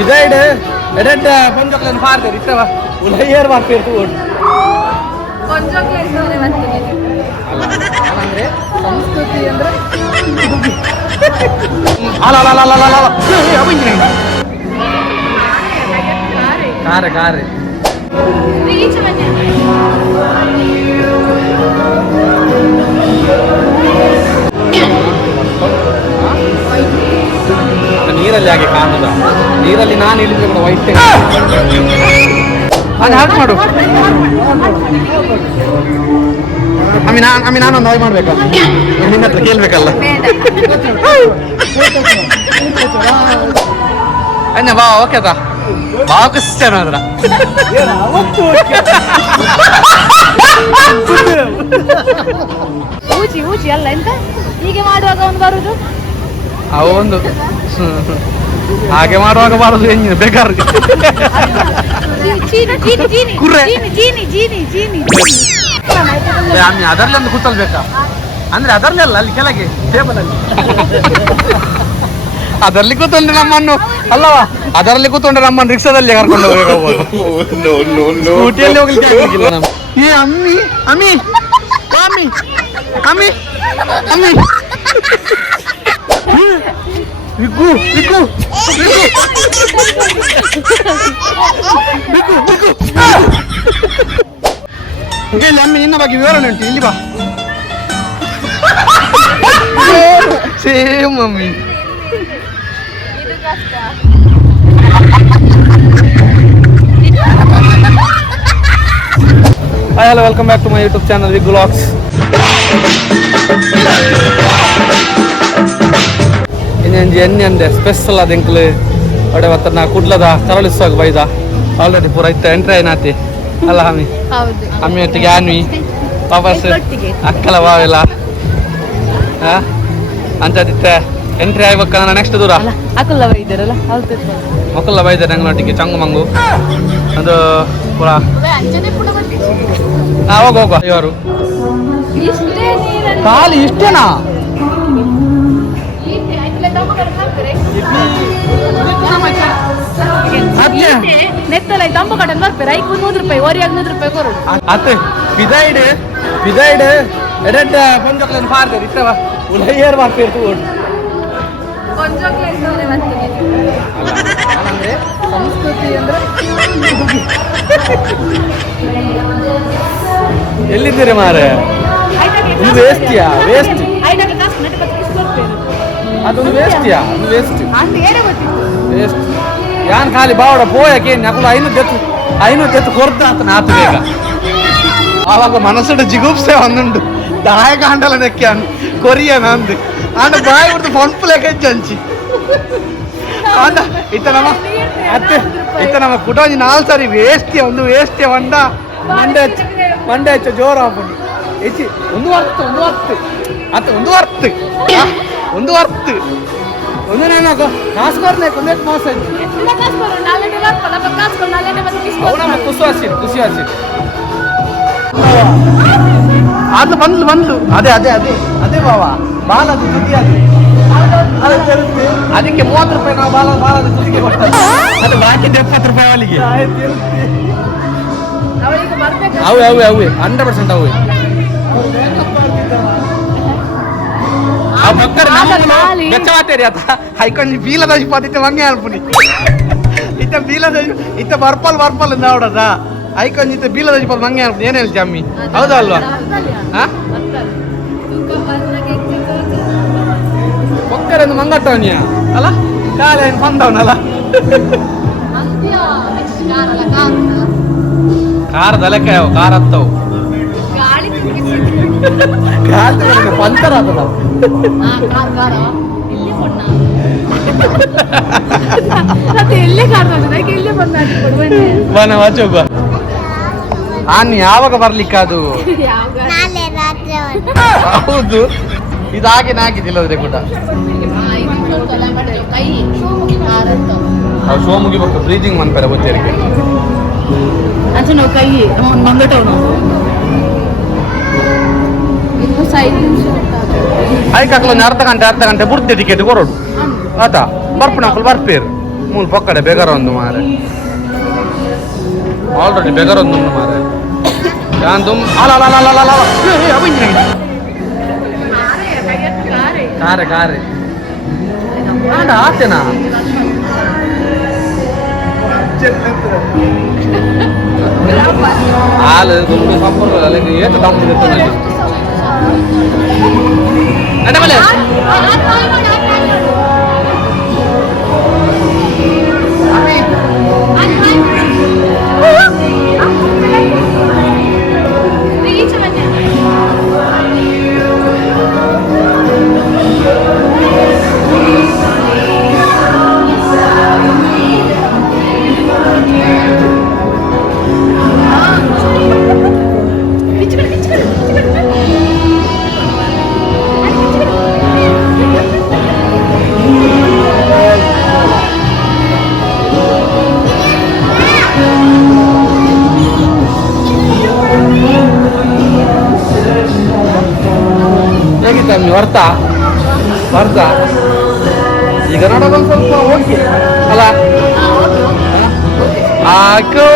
ಬಿದೈಡ್ aided ಪಂಜೋಕ್ಲೆನ್ ಪಾರ್ದರ್ ಇತ್ತವ ಉಲಯ್ಯರ್ ಮಾಡ್ತೀರ್ ತಗೊಂಡು ಅಂದ್ರೆ ಸಂಸ್ಕೃತಿ ಅಂದ್ರೆ ಕಾರೆ ಕಾರೆ ನೀರಲ್ಲಿ ಹಾಗೆ ಕಾಣುದ ನೀರಲ್ಲಿ ನಾನು ಇಳಿದ್ರೆ ಕೂಡ ವೈಟ್ ಅದು ಹಾಗೆ ಮಾಡು ನಾನೊಂದು ಹಾಗೆ ಮಾಡ್ಬೇಕಾ ನಿನ್ನ ಹತ್ರ ಕೇಳ್ಬೇಕಲ್ಲ ಅಣ್ಣ ಬಾ ಓಕೆ ಅದ ಬಾ ಕ್ರಿಶ್ಚಿಯನ್ ಅದ್ರ ಊಚಿ ಊಚಿ ಅಲ್ಲ ಎಂತ ಹೀಗೆ ಮಾಡುವಾಗ ಒಂದು ಬರುದು ಅವು ಒಂದು ಹಾಗೆ ಮಾಡುವಾಗ ಬರೋದು ಹೆಂಗೆ ಬೇಕಾದ್ರೆ ಅದರಲ್ಲಿ ಒಂದು ಕೂತಲ್ಬೇಕಾ ಅಂದ್ರೆ ಅದರಲ್ಲೇ ಅಲ್ಲ ಅಲ್ಲಿ ಕೆಳಗೆ ಟೇಬಲ್ ಅಲ್ಲಿ ಅದರಲ್ಲಿ ಕೂತ್ಕೊಂಡ್ರೆ ನಮ್ಮನ್ನು ಅಲ್ಲವಾ ಅದರಲ್ಲಿ ಕೂತ್ಕೊಂಡ್ರೆ ನಮ್ಮನ್ನು ರಿಕ್ಷಾದಲ್ಲಿ ಕರ್ಕೊಂಡು ಹೋಗ್ಬೋದು ಸ್ಕೂಟಿಯಲ್ಲಿ ಹೋಗ್ಲಿಕ್ಕೆ ಆಗಿಲ್ಲ ನಮ್ಮ ಏ ಅಮ್ಮಿ ಅಮ್ಮಿ ಅಮ್ಮಿ ಅಮ್ಮಿ ಅಮ್ಮಿ ವಿಕ್ಕು ವಿಕ್ಕು ವಿಕ್ಕು ವಿಕ್ಕು ಇಲ್ಲಿ ಅಮ್ಮಿ ನಿನ್ನ ಬಗ್ಗೆ ವಿವರಣೆ ಉಂಟು ಇಲ್ಲಿ ಬಾ same mummy hi hello welcome back to my YouTube channel ವಿಗ್ ವ್ಲಾಗ್ಸ್ ಇನ್ನೊಂದು ಎಣ್ಣೆ ಅಂದೆ ಸ್ಪೆಷಲ್ ಅದ ಎಂಕ್ಲು ಒಡೆ ಒತ್ತ ನಾ ಕುಡ್ಲದ ಕರಳಿಸುವಾಗ ಬೈದ ಆಲ್ರೆಡಿ ಪೂರ ಇತ್ತ ಎಂಟ್ರಿ ಏನಾತಿ ಅಲ್ಲ ಹಮ್ಮಿ ಅಮ್ಮಿ ಒಟ್ಟಿಗೆ ಆನ್ವಿ ವಾಪಸ್ ಅಕ್ಕಲ ಬಾವೆಲ್ಲ ಅಂತದಿತ್ತೆ ಎಂಟ್ರಿ ಆಗ್ಬೇಕಂದ್ರೆ ನೆಕ್ಸ್ಟ್ ದೂರ ಮಕ್ಕಳ ಬೈದಾರೆ ನಂಗನೊಟ್ಟಿಗೆ ಚಂಗು ಮಂಗು ಅದು ಪೂರ ಹೋಗ ಹೋಗುವ ಇವರು ಖಾಲಿ ಇಷ್ಟೇನಾ ನೆತ್ತಲ ತಂಬು ಕಟ್ಟನ್ ಬರ್ತಾರೆ ಐಕ್ 100 ರೂಪಾಯಿ ಓರಿಯಾಗ 100 ರೂಪಾಯಿ ಕೊಡು ಅತ್ತೆ ಬಿದೈಡ್ ಬಿದೈಡ್ ಎಡೆಡ್ ಪಂಜೋಕ್ಲೆನ್ ಪಾರ್ದರ್ ಇತ್ತವ ಉಲಯ್ಯರ್ ಮಾಡ್ತೀರ್ ತಗೊಂಡು ಅಂದ್ರೆ ಸಂಸ್ಕೃತಿ ಅಂದ್ರೆ ಎಲ್ಲಿದ್ದೀರಿ ಮಾರೆ ಇದು ವೇಸ್ಟಿಯಾ ವೇಸ್ಟ್ ಅದೊಂದು ವೇಸ್ಟಿಯಾ ಅದು ವೇಸ್ಟ್ ವೇಸ್ಟ್ ಯಾನ್ ಖಾಲಿ ಬಾವಡ ಪೋಯಕ್ಕೆ ನಕಲು ಐನೂರು ತೆತ್ತು ಕೊರ್ದ ಅಂತ ನಾತು ಬೇಗ ಆವಾಗ ಮನಸ್ಸುಡು ಜಿಗುಪ್ಸೆ ಒಂದುಂಡು ದಾಯ ಕಾಂಡಲ ನೆಕ್ಕೆ ಅನ್ ಕೊರಿಯನ್ ಅಂದು ಆಂಡ ಬಾಯಿ ಬಿಡ್ತು ಪೊಂಪುಲೆಕ್ಕ ಹಂಚಿ ಆಂಡ ಇತ್ತ ನಮ್ಮ ಅತ್ತೆ ಇತ್ತ ನಮ್ಮ ಕುಟೋಂಜಿ 4 ಸಾರಿ ವೇಸ್ಟಿಯ ಒಂದು ವೇಸ್ಟಿಯ ಒಂಡ ಮಂಡೆ ಹಚ್ಚ ಜೋರ ಹಾಕೊಂಡು ಹೆಚ್ಚಿ ಒಂದು ವರ್ತ್ ಅತ್ತೆ ಒಂದು ವರ್ತ್ ಒಂದು ನೇನಾಗ ಕಾಸು ಬರ್ಬೇಕು ಒಂದೇಟ್ ಮೋಸ ಖುಷಿ ಹಸಿ ಅದು ಬಂದ್ಲು ಅದೇ ಅದೇ ಅದೇ ಅದೇ ಬಾಲ ಅದು ತುದಿ ಅದಕ್ಕೆ 30 ರೂಪಾಯಿ ನಾವು ಬಾಲದ ತುದಿಗೆ ಕೊಡ್ತಾರೆ ಅದು ಬಾಕಿ 70 ರೂಪಾಯಿ ಅವಳಿಗೆ ಅವೇ 100% ಅವೇ ಬೆಚ್ಚವಾತೇರಿ ಆತ ಹೈಕೊಂಡ್ ಬೀಲದ ಇಪ್ಪತ್ತಿತ್ತೆ ಮಂಗೆ ಅಲ್ಪುನಿ ಇತ್ತ ಬೀಲದ ಇತ್ತ ಬರ್ಪಲ್ ನೋಡದ ಐಕೊಂಡ್ ಇತ್ತ ಬೀಲದ ಇಪ್ಪತ್ತು ಮಂಗೆ ಅಲ್ಪುನಿ ಏನ್ ಹೇಳಿ ಜಮ್ಮಿ ಹೌದಾ ಅಲ್ವಾ ಒಕ್ಕರೆಂದು ಮಂಗಟ್ಟವನಿಯ ಅಲ್ಲ ಕಾಲ ಏನು ಬಂದವನಲ್ಲ ಕಾರದ ಲೆಕ್ಕ ಯಾವ ಕಾರ ಹತ್ತವು ಪಂಚರ್ ಆತದ ಬನ ವಾಚೋಗ ಆನ್ ಯಾವಾಗ ಬರ್ಲಿಕ್ಕೆ ಅದು ಹೌದು ಇದಾಗೆ ನಾಗಿದ್ದಿಲ್ಲದ್ರೆ ಕೂಡ ಶೋ ಮುಗಿಬೇಕು ಬ್ರೀದಿಂಗ್ ಮನ್ಪರ ಗೊತ್ತೇರಿಗೆ ಕೈ ಮಂಗಟವನು ಐಕಾಕಲ ಅರ್ಧ ಗಂಟೆ ಬಿಡ್ತೆ ಟಿಕೆಟ್ ಕೊರೋಡು ಆತ ಬರ್ಪು ನಕಲು ಬರ್ಪೇರು ಮೂಲ ಪಕ್ಕಡೆ ಬೆಗರ ಒಂದು ಮಾರೆ ಆಲ್ರೆಡಿ ಬೆಗರ ಒಂದು ಮಾರೆ ಯಾನ್ ತುಮ್ ಅಲ್ಲ ಅಲ್ಲ ಅಲ್ಲ ಅಲ್ಲ ಕಾರೆ ಕಾರೆ ಆಂಡ ಆತೆನಾ ಹಾಲು ದುಡ್ಡು ಸಂಪರ್ಕ ಅಲ್ಲಿಗೆ ಏತ ದಮ್ ಇರ್ತದೆ ನಡಬಲೆ ಬರ್ತಾ ಬರ್ತಾ ಈಗ ನೋಡೋದು ಒಂದು ಸ್ವಲ್ಪ ಓಕೆ ಅಲ್ಲ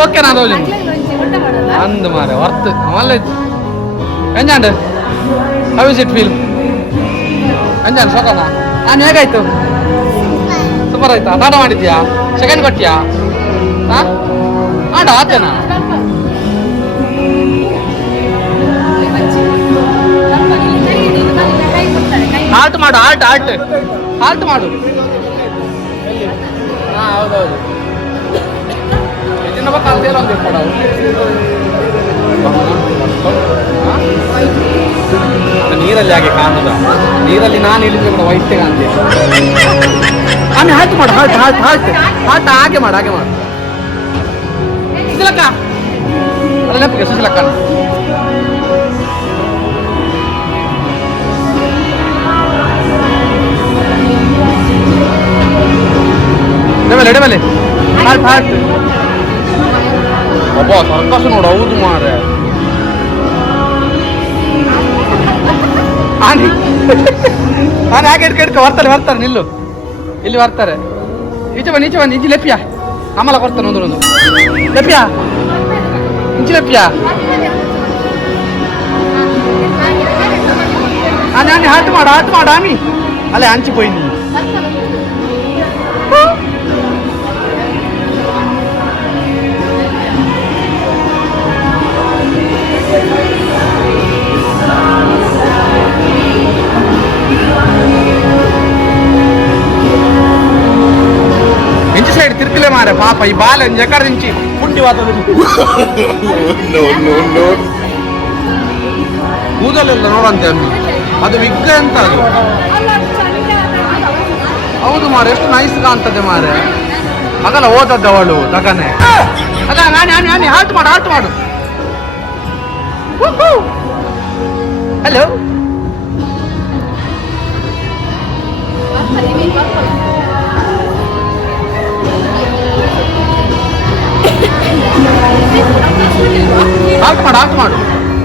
ಓಕೆ ನಾನು ಅಂದು ಮಾರೆ ವರ್ತ್ ಒಳ್ಳೆ ಎಂಜಾಂಡ್ ಹೌ ಇಸ್ ಇಟ್ ಫೀಲ್ ಎಂಜಾಂಡ್ ಸೋಕನ ನಾನು ಹೇಗಾಯ್ತು ಸೂಪರ್ ಆಯ್ತಾ ಟಾಟ ಮಾಡಿದ್ಯಾ ಸೆಕೆಂಡ್ ಕೊಟ್ಟಿಯಾ ಹಾಂ ಆಟ ಆತೇನಾ ಹಾಲ್ಟ್ ಮಾಡು ಹಾಲ್ಟ್ ಮಾಡು ಹಾಂ ಹೌದೌದು ಇದನ್ನ ಕಲ್ತೇನೋ ಅಂತ ಕೊಡವು ನೀರಲ್ಲಿ ಹಾಗೆ ಕಾಣುದ ನೀರಲ್ಲಿ ನಾನು ಇಳಿದ್ರೆ ಕೂಡ ವೈಟ್ ಕಾಣ್ತೀನಿ ಆಮೇಲೆ ಹಾಲ್ಟ್ ಮಾಡು ಹಾಲ್ಟ್ ಹಾಗೆ ಮಾಡು ಸುಶೀಲಕ್ಕ ಅಲ್ಲ ನೆನಪಿಗೆ ಸುಶೀಲಕ್ಕ ಎಡಮೇಲೆ ಹಾಲ್ಟ್ ಒಬ್ಬ ಸರ್ಕಸ್ ನೋಡು ಹೌದು ಮಾರೆ ನಾನು ಯಾಕೆ ಹಿಡ್ಕ ಬರ್ತಾರೆ ನಿಲ್ಲು ಇಲ್ಲಿ ಬರ್ತಾರೆ ಈಚೆ ಬನ್ನಿ ಇಂಚಿ ಲೆಪ್ಪಿಯಾ ನಮ್ಮಲ್ಲ ಕೊಡ್ತಾನೆ ಒಂದು ಲೆಪ್ಪಿಯಾ ಇಂಚಿ ಲೆಪ್ಪಿಯಾ ಆನೆ ಹಾಟ್ ಮಾಡು ಆಮಿ ಅಲ್ಲೇ ಹಂಚಿ ಪೋಯಿ ನೀ ఇంటి సైడ్ తిరుకులే మారే పాప ఈ బాల్ ఎక్కడ నుంచి పుండి వాతది ಕೂದಲೆಲ್ಲ ನೋಡಂತೆ ಅಮ್ಮಿ ಅದು ವಿಗ್ ಅಂತ ಅದು ಹೌದು ಮಾರೆ ಎಷ್ಟು ನೈಸ್ ಕಾಣ್ತದೆ ಮಾರೆ ಮಗಲ ಓದದ್ದ ಅವಳು ತಗನೆ ಅದ ನಾನು ಹಾಲ್ಟ್ ಮಾಡು ಹಲೋ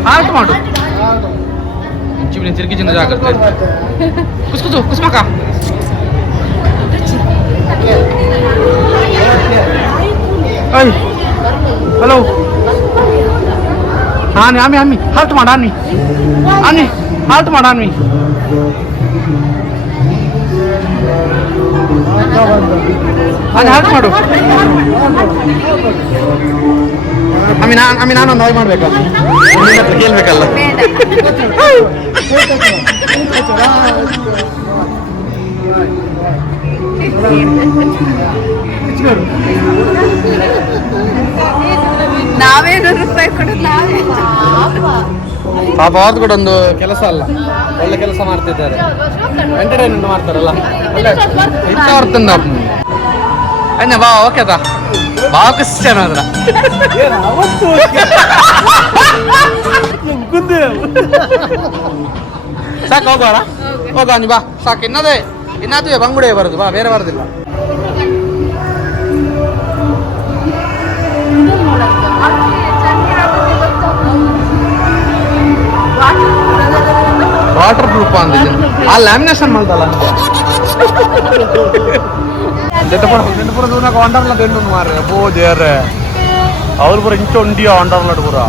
ಹಾಲ್ಟ್ ಮಾಡು ಇಂಚು ತಿರುಗಿ ಚಿನ್ನ ಜಾಗ್ರತೆ ಕುಸ್ಮಕ ಹಲೋ ಆಮಿ ಹಾಲ್ಟ್ ಮಾಡು ಹಾಲ್ಟ್ ಮಾಡು ನಾನೊಂದು ಹಾಯ್ ಮಾಡ್ಬೇಕಲ್ಲ ಕೇಳ್ಬೇಕಲ್ಲ ಪಾಪ ಅವ್ರದ್ದು ಕೂಡ ಒಂದು ಕೆಲಸ ಅಲ್ಲ ಒಳ್ಳೆ ಕೆಲಸ ಮಾಡ್ತಿದ್ದಾರೆ ಎಂಟರ್ಟೈನ್ಮೆಂಟ್ ಮಾಡ್ತಾರಲ್ಲ ಇರ್ತವರ್ತಂದ ಅನ್ನ ಬಾ ಓಕೆ ಅದ ಬಾ ಕ್ರಿಶ್ಚಿಯನ್ ಅದ್ರ ಸಾಕು ಹೋಗುವ ನೀ ಬಾ ಸಾಕು ಇನ್ನದೇ ಬಂಗುಡೆ ಬರೋದು ಬಾ ಬೇರೆ ಬರೋದಿಲ್ಲ ವಾಟರ್ ಪ್ರೂಫ್ ಅಂದಿದೆ ಆ ಲ್ಯಾಮಿನೇಷನ್ ಮಾಡ್ದಲ್ಲ ಪೂರ ದೂನಾಗ ವಂಡರ್ಲ ತೆಂಡು ಮಾರ್ರೆ ಅಪ್ಪೋ ದೇವ್ರೆ ಅವ್ರು ಪೂರ ಇಂಚ ಉಂಡಿಯೋ ವಂಡರ್ಲ ಪೂರ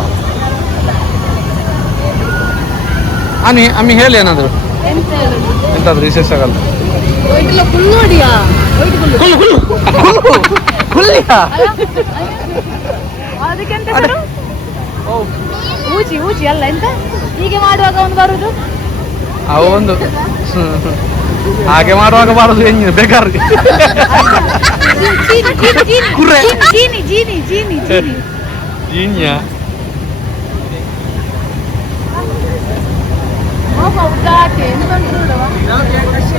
ಅನಿ ಅಮ್ಮಿ ಹೇಳಿ ಏನಾದ್ರು ಎಂತಾದ್ರು ವಿಶೇಷ ಆಗಲ್ಲ ಊಚಿ ಊಚಿ ಅಲ್ಲ ಎಂತ ಹೀಗೆ ಮಾಡುವಾಗ ಒಂದು ಬರುದು ಅವು ಒಂದು ಹಾಗೆ ಮಾಡುವಾಗ ಬರುದು ಹೆಂಗೆ ಬೇಕಾದ್ರೆ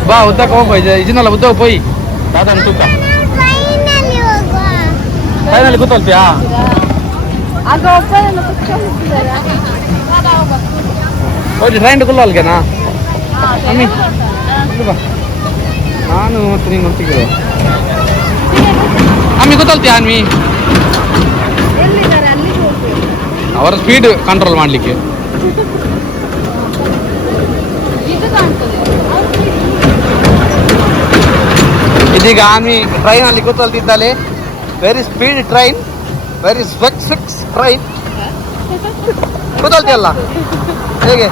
ಬಾ ಉದ್ದಕ್ಕೆ ಹೋಗ್ಬ ಇದನ್ನಲ್ಲ ಉದ್ದಕ್ಕೆ ಹೋಯ್ ದಾದನ ತೂಕ ಫೈನಲಿ ಕೂತಲ್ತಿಯಾ ಹೋಗಿ ಟ್ರೈನ್ ಕುಲ್ಲ ಅಲ್ಗೆನಾ ಅಮ್ಮಿ ಬಾ ನಾನು ಮತ್ತು ನೀನು ಹೊತ್ತಿಗೆ ಅಮ್ಮಿ ಗೊತ್ತಲ್ತಿಯಾ ಅಮ್ಮಿ ಅವರ ಸ್ಪೀಡ್ ಕಂಟ್ರೋಲ್ ಮಾಡಲಿಕ್ಕೆ ಇದೀಗ ಆಮಿ ಟ್ರೈನಲ್ಲಿ ಕೂತಲ್ತಿದ್ದಾಳೆ very speed train very specs train ಕೂತಲ್ತಿಯಲ್ಲ ಹೇಗೆ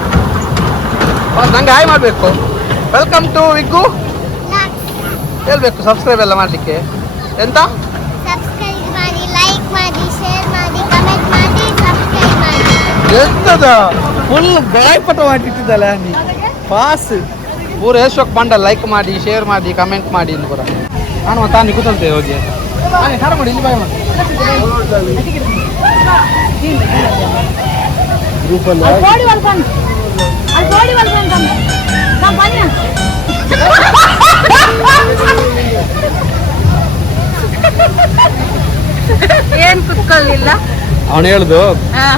ನಂಗೆ ಹಾಯ್ ಮಾಡಬೇಕು ವೆಲ್ಕಮ್ ಟು ವಿಗ್ಗು ಹೇಳ್ಬೇಕು ಸಬ್ಸ್ಕ್ರೈಬ್ ಎಲ್ಲ ಮಾಡಲಿಕ್ಕೆ ಎಂತ ಸಬ್ಸ್ಕ್ರೈಬ್ ಮಾಡಿ ಲೈಕ್ ಮಾಡಿ ಶೇರ್ ಮಾಡಿ ಕಮೆಂಟ್ ಮಾಡಿ ಸಬ್ಸ್ಕ್ರೈಬ್ ಮಾಡಿ ಎಂತದ ಫುಲ್ ಗಾಯಪಟ ಮಾಡಿಟ್ಟಿದ್ದಲ್ಲ ನೀ ಪಾಸ್ ಪೂರ ಎಷ್ಟೊಕ್ಕೆ ಬಂಡ ಲೈಕ್ ಮಾಡಿ ಶೇರ್ ಮಾಡಿ ಕಮೆಂಟ್ ಮಾಡಿ ಇನ್ನು ಪೂರ ನಾನು ತಾನು ಕೂತಲ್ತೇವೆ ಹೋಗಿ ಹಾರ ಮಾಡಿ ಇಲ್ಲಿ ಬಾಯ್ ಮಾಡಿ ಗ್ರೂಪಲ್ಲಿ ಏನ್ ಕುತ್ಕೊಳ್ಳಿಲ್ಲ ಅವನು ಹೇಳುದು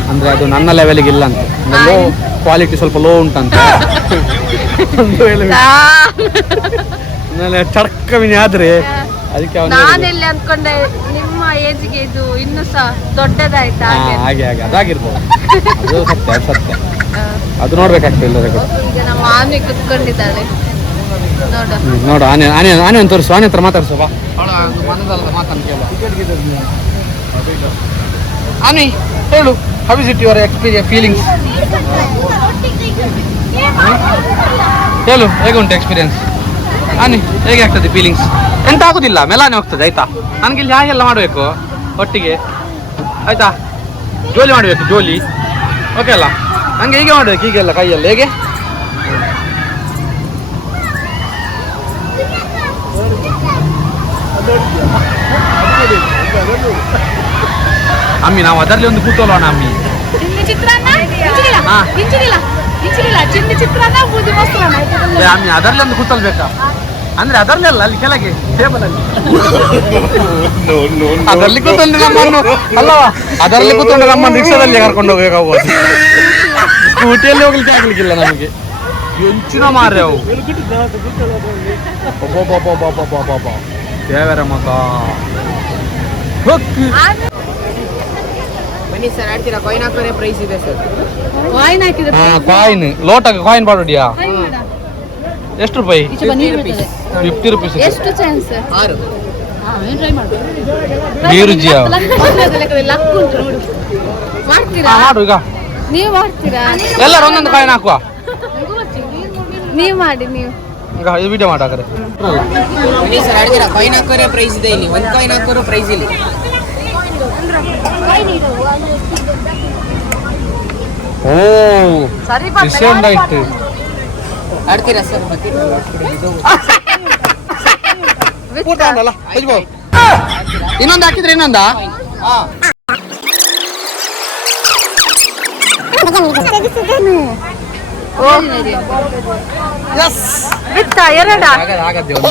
ಅಂದ್ರೆ ಅದು ನನ್ನ ಲೆವೆಲ್ಗೆ ಇಲ್ಲ ಅಂತ ಲೋ ಕ್ವಾಲಿಟಿ ಸ್ವಲ್ಪ ಲೋ ಉಂಟಂತ ಚರ್ಕವಿನಿ ಆದ್ರೆ ಅದಕ್ಕೆ ನಾನೆಲ್ಲಿ ಅಂದ್ಕೊಂಡೆ ನಿಮ್ಮ ಏಜ್ಗೆ ಇದು ಇನ್ನೂ ಸಹ ದೊಡ್ಡದಾಯ್ತಾ ಹಾಗೆ ಹಾಗೆ ಅದಾಗಿರ್ಬೋದು ಅದು ಸತ್ಯ ಅದು ಸತ್ಯ ಅದು ನೋಡ್ಬೇಕಾಗ್ತದೆ ಎಲ್ಲರಿಗೂ ಈಗ ನಮ್ಮ ಆನೆ ಕುತ್ಕೊಂಡಿದ್ದಾಳೆ ನೋಡು ನೋಡು ಆನೆ ಆನೆ ಆನೆ ಒಂದು ತೋರಿಸು ಆನೆ ಹತ್ರ ಮಾತಾಡ್ಸು ಬಾ ಮನದಲ್ಲ ಮಾತನ್ನು ಕೇಳ ಆನೆ ಹೇಳು how is it your experience feelings ಹೇಳು ಹೇಗೆ ಉಂಟು ಎಕ್ಸ್ಪೀರಿಯನ್ಸ್ ಆನೆ ಹೇಗೆ ಆಗ್ತದೆ ಫೀಲಿಂಗ್ಸ್ ಎಂತ ಆಗೋದಿಲ್ಲ ಮೆಲಾನೆ ಹೋಗ್ತದೆ ಆಯ್ತಾ ನನಗೆ ಇಲ್ಲಿ ಹಾಗೆಲ್ಲ ಮಾಡಬೇಕು ಒಟ್ಟಿಗೆ ಆಯ್ತಾ ಜೋಲಿ ಮಾಡಬೇಕು ಜೋಲಿ ಓಕೆ ಅಲ್ಲ ನನಗೆ ಹೀಗೆ ಮಾಡಬೇಕು ಹೀಗೆಲ್ಲ ಕೈಯಲ್ಲ ಹೇಗೆ ಅಮ್ಮಿ ನಾವು ಅದರಲ್ಲಿ ಒಂದು ಕೂತೋಲೋಣ ಅಮ್ಮಿ ಅಮ್ಮಿ ಅದರಲ್ಲಿ ಒಂದು ಕೂತಲ್ಬೇಕಾ ಅಂದ್ರೆ ಅದರಲ್ಲೇ ಅಲ್ಲ ಅಲ್ಲಿ ಕೆಳಗೆ ಟೇಬಲ್ ಅಲ್ಲಿ ಅದರಲ್ಲಿ ಕೂತ್ಕೊಂಡು ನಮ್ಮನ್ನು ಅಲ್ಲವಾ ಅದರಲ್ಲಿ ಕೂತ್ಕೊಂಡು ನಮ್ಮನ್ನು ರಿಕ್ಷಾದಲ್ಲಿ ಕರ್ಕೊಂಡು ಹೋಗ್ಬೇಕಾಗ್ಬೋದು ಸ್ಕೂಟಿಯಲ್ಲಿ ಹೋಗ್ಲಿಕ್ಕೆ ಆಗ್ಲಿಕ್ಕಿಲ್ಲ ನಮಗೆ ಎಂಚಿನ ಮಾರ್ರೆ ಅವು ದೇವರ ಮಗ ಬನ್ನಿ ಸರ್ ಆಡ್ತೀರಾ ಕಾಯಿನ್ ಹಾಕೋರೆ ಪ್ರೈಸ್ ಇದೆ ಸರ್ ಕಾಯಿನ್ ಲೋಟಕ್ಕೆ ಕಾಯಿನ್ ಬಾಡೋಡಿಯಾ ಎಷ್ಟು ರೂಪಾಯಿ 50 ರೂಪೀಸ್ ಎಷ್ಟು ಚಾನ್ಸ್ 6 ನೀರು ಜಿಯಾ ಮಾಡ್ತೀರಾ ಮಾಡು ಈಗ ನೀವು ಮಾಡ್ತೀರಾ ಎಲ್ಲರೂ ಒಂದೊಂದು ಕಾಯಿನ್ ಹಾಕುವ ನೀವು ಮಾಡಿ ನೀವು ಈಗ ಈ ವಿಡಿಯೋ ಮಾಡಾಕರೆ ಬನ್ನಿ ಸರ್ ಆಡ್ತೀರಾ ಕಾಯಿನ್ ಹಾಕೋರೆ ಪ್ರೈಸ್ ಇದೆ ಇಲ್ಲಿ ಒಂದು ಕಾಯಿನ್ ಹಾಕೋರು ಪ್ರೈಸ್ ಇಲ್ಲಿ ಓ ಸೇಮ್ ರೈಟ್ ಆಡ್ತೀರಾ ಸರ್ ಇನ್ನೊಂದು ಹಾಕಿದ್ರೆ ಇನ್ನೊಂದಾ ಎರಡ ಆಗತ್ತೆ ಒಂದು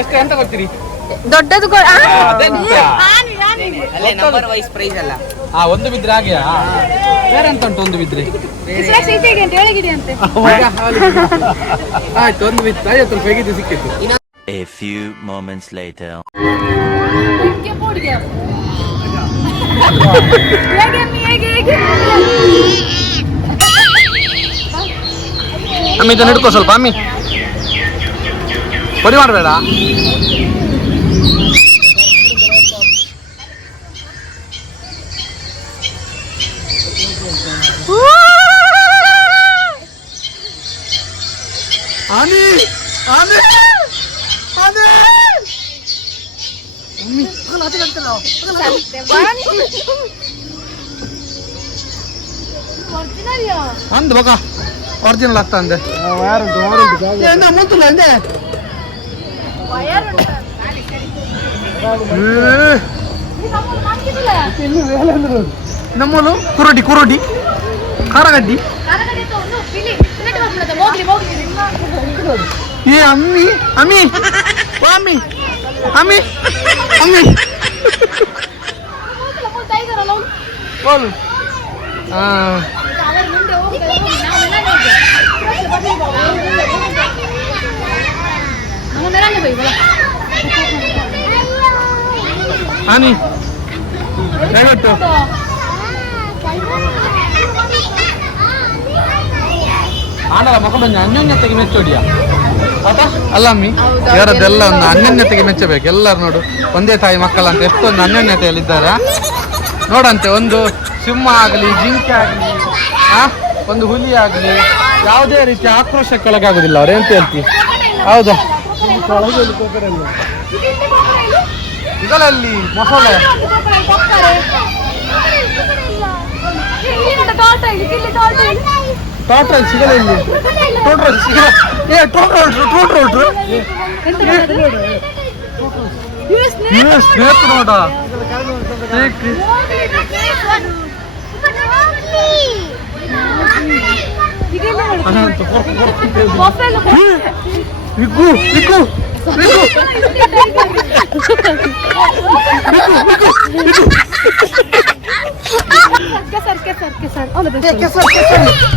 ಎಷ್ಟು ಎಂತ ಕೊಡ್ತೀರಿ ದೊಡ್ಡದು ಅಲ್ಲೇ ನಂಬರ್ ವೈಸ್ ಪ್ರೈಸ್ ಅಲ್ಲ ಒಂದು ಬಿದ್ರೆ ಹಾಗೆಯಾ ಬೇರೆ ಎಂತ ಉಂಟು ಒಂದು ಬಿದ್ರೆ ಆಯ್ತು ಒಂದು ಬಿತ್ತು 50 ರೂಪಾಯಿಗೆ ಸಿಕ್ಕಿತ್ತು A few moments later. ಅಮ್ಮಿ ಇದನ್ನು ಹಿಡ್ಕೋ ಸ್ವಲ್ಪ ಅಮ್ಮಿ ಪರಿ ಮಾಡಬೇಡ. ಆನೆ ಆನೆ ಆನೆ ಅಂದ್ ಬಗ ಒರಿಜಿನಲ್ ಆಗ್ತಾ ಅಂದೆ ಮುಂತಲ್ಲ ಅಂದೆ ನಮ್ಮಲು ಕುರೋಡಿ ಕುರೋಡಿ ಖಾರಗಡ್ಡಿ ಏ ಅಮ್ಮಿ ಅಮ್ಮಿ ಅಮ್ಮಿ ಅಮ್ಮಿ ಅಮ್ಮಿ ಬೋಲು ಆನಿ ದಯವಿಟ್ಟು ಆಡಲ್ಲ ಮಕ್ಕ ಬಂದ ಅನ್ಯೋನ್ಯತೆಗೆ ಮೆಚ್ಚೋಡಿಯಾ ಅಲ್ಲ ಅಮ್ಮಿ ಯಾರದ್ದೆಲ್ಲ ಒಂದು ಅನ್ಯೋನ್ಯತೆಗೆ ಮೆಚ್ಚಬೇಕು. ಎಲ್ಲರೂ ನೋಡು ಒಂದೇ ತಾಯಿ ಮಕ್ಕಳಂತ ಎಷ್ಟೊಂದು ಅನ್ಯೋನ್ಯತೆಯಲ್ಲಿದ್ದಾರೆ ನೋಡಂತೆ. ಒಂದು ಸಿಂಹ ಆಗಲಿ ಜಿಂಕೆ ಆಗಲಿ ಒಂದು ಹುಲಿ ಆಗಲಿ ಯಾವುದೇ ರೀತಿಯ ಆಕ್ರೋಶಕ್ಕೊಳಗಾಗುದಿಲ್ಲ ಅವ್ರು. ಎಂತ ಹೇಳ್ತಿ? ಹೌದಾ? ಇದರಲ್ಲಿ ಮೊಸಳೆ ಟೋಟಲ್ ಸಿಗಲ್ಲ ಇಲ್ಲಿ. ಟೋಟಲ್ ಸಿಗಲ್ಲ. ಏ ಟೋಟಲ್ ಟೋಟಲ್ ಸ್ನೇಕ್ ನೋಡ ವಿಗ್ಗು ವಿಗ್ಗು ವಿಗ್ಗು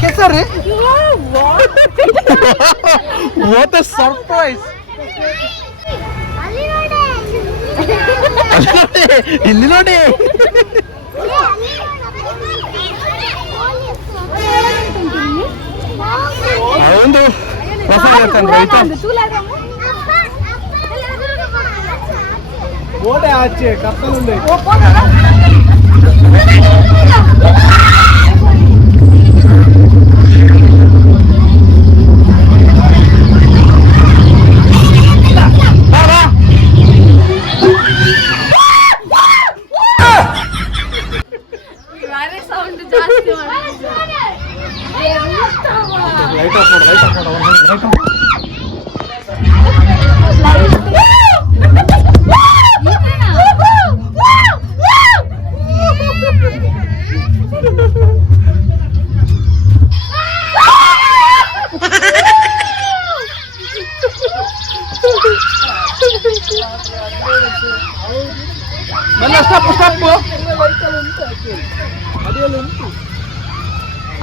ಕೆಸರು. What a surprise! ಇಲ್ಲಿ ನೋಡಿ ಒಂದು ಹೊಸ ಓಡೆ ಆಚೆ ಕತ್ತಲುಂಡೆ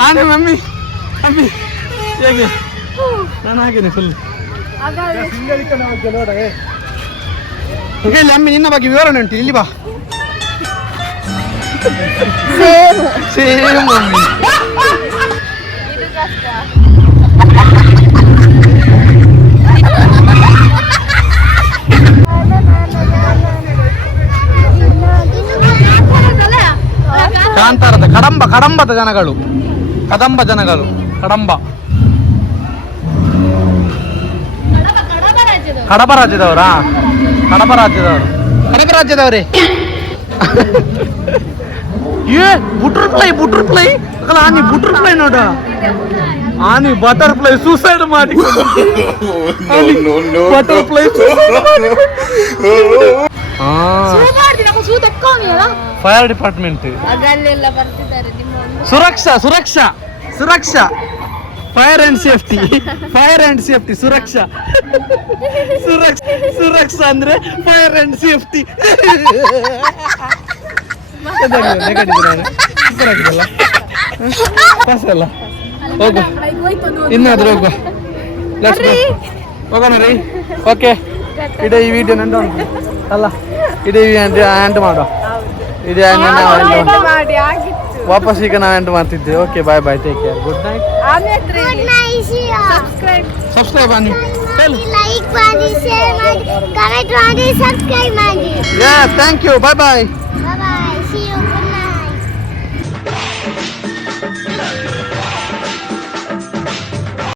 ಆನೆ ಮಮ್ಮಿ ಅಮ್ಮಿ ಹೇಗೆ ನಾನು ಹಾಗೇನೆ ಫುಲ್ ಇಲ್ಲಿ ಅಮ್ಮಿ ನಿನ್ನ ಬಗ್ಗೆ ವಿವರಣೆ ಉಂಟು. ಇಲ್ಲಿ ಬಾ. ಸೇಮ್ ಮಮ್ಮಿ ಕಾಂತಾರದ ಕಡಂಬದ ಜನಗಳು ಕದಂಬ ಜನಗಳು ಕಡಂಬ ಕಡಬ ರಾಜ್ಯದವರಾ? ಕಡಬ ರಾಜ್ಯದವರೇ. ಏ ಬುಟರ್ಫ್ಲೈ ಅಲ್ಲ ಆನಿ ಬುಟರ್ಫ್ಲೈ ನೋಡ ಆನಿ ಬಟರ್ಫ್ಲೈ ಸೂಸೈಡ್ ಮಾಡಿ ಬಟರ್ಫ್ಲೈ ಫೈರ್ ಡಿಪಾರ್ಟ್ಮೆಂಟ್ ಸುರಕ್ಷಾ ಫೈರ್ ಅಂಡ್ ಸೇಫ್ಟಿ ಸುರಕ್ಷಾ ಅಂದ್ರೆ ಫೈರ್ ಅಂಡ್ ಸೇಫ್ಟಿ. ಹೋಗು ಇನ್ನಾದ್ರೂ ಹೋಗುವ ಹೋಗೋಣ ರೀ. ಓಕೆ ಇಡೀ ಈ ವಿಡಿಯೋ ನಂದು ಅಲ್ಲ ಇಡೀ ಎಂಡ್ ಮಾಡುವ. ಇಡೀ ವಾಪಸ್ ಈಗ ನಾವು ಎಂಡ್ ಮಾಡ್ತಿದ್ದೇವೆ. Okay bye take care. Good night. Subscribe ಬನ್ನಿ. Tell. ಲೈಕ್ ಮಾಡಿ ಶೇರ್ ಮಾಡಿ ಕಮೆಂಟ್ ಮಾಡಿ ಸಬ್ಸ್ಕ್ರೈಬ್ ಮಾಡಿ ಥ್ಯಾಂಕ್ ಯು ಬಾಯ್ ಬಾಯ್